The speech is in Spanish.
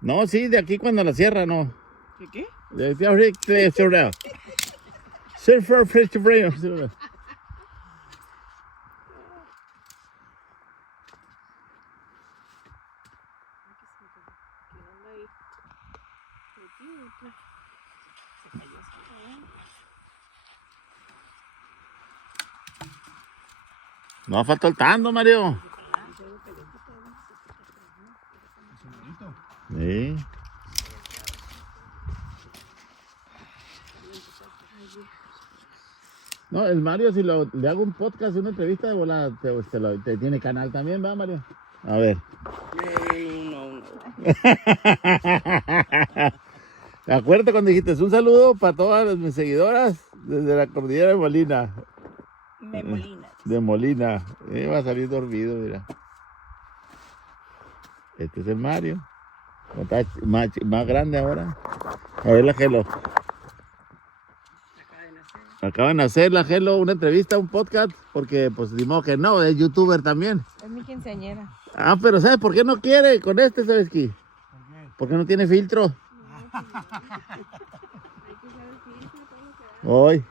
No, sí, de aquí cuando la cierra, no. ¿Qué? De ahorita, Surfer Fresh Brain. No va faltando, Mario. Sí. No, el Mario, si le hago un podcast, una entrevista de volada, te tiene canal también, ¿va, Mario? A ver. No. Acuérdate cuando dijiste un saludo para todas mis seguidoras desde la cordillera de Molina. De Molina. De Molina. Va a salir dormido, mira. Este es el Mario. Está más grande ahora. A ver la Gelo. Acaba de nacer la Gelo, una entrevista, un podcast, porque pues dimos que no, es youtuber también. Es mi quinceañera. Ah, pero ¿sabes por qué no quiere con este, sabes qué? Porque no tiene filtro. Hoy.